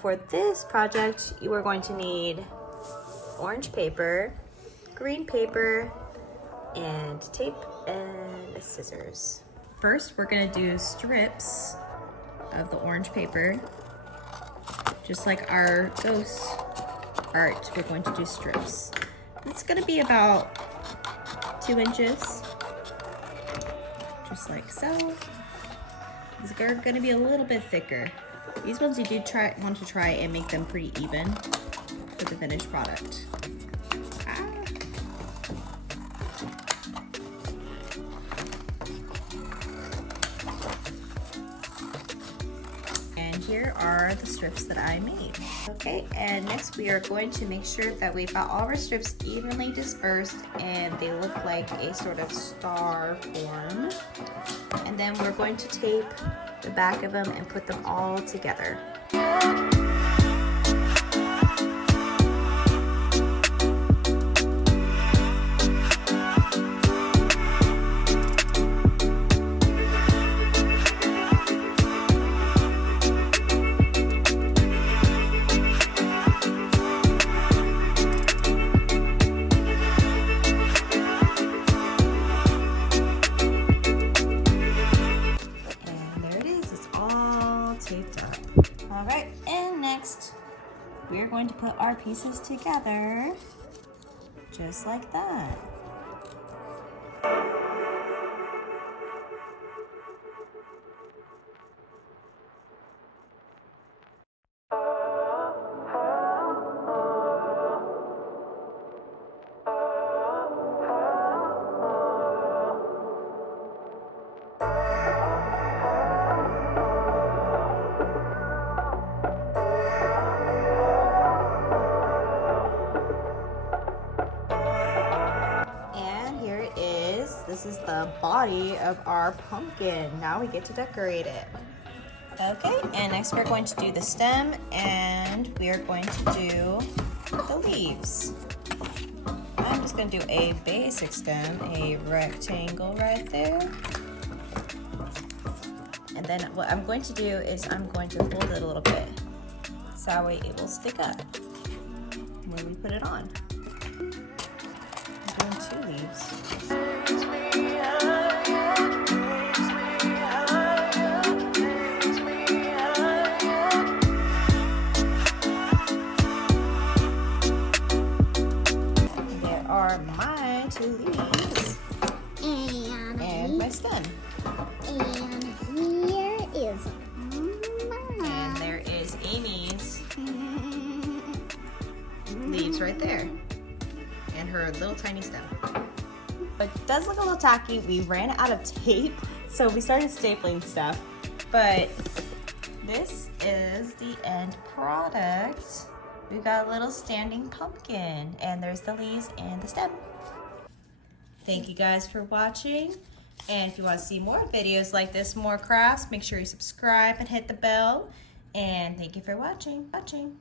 for this project, you are going to need orange paper, green paper, and tape and scissors. First, we're gonna do strips of the orange paper. Just like our ghost art, we're going to do strips. It's gonna be about 2 inches, just like so. They're gonna be a little bit thicker. These ones you do want to try and make them pretty even for the finished product. And here are the strips that I made. Okay, and next we are going to make sure that we've got all of our strips evenly dispersed and they look like a sort of star form. And then we're going to tape the back of them and put them all together. Taped up. All right, and next we're going to put our pieces together just like that. This is the body of our pumpkin. Now we get to decorate it. Okay, and next we're going to do the stem and we are going to do the leaves. I'm just going to do a basic stem, a rectangle right there. And then what I'm going to do is I'm going to fold it a little bit so that way it will stick up when we put it on. I'm doing 2 leaves. My 2 leaves and my stem. And here is mine. And there is Amy's leaves right there. And her little tiny stem. It does look a little tacky. We ran out of tape, so we started stapling stuff. But this is the end product. We've got a little standing pumpkin, and there's the leaves and the stem. Thank you guys for watching. And if you want to see more videos like this, more crafts, make sure you subscribe and hit the bell. And thank you for watching.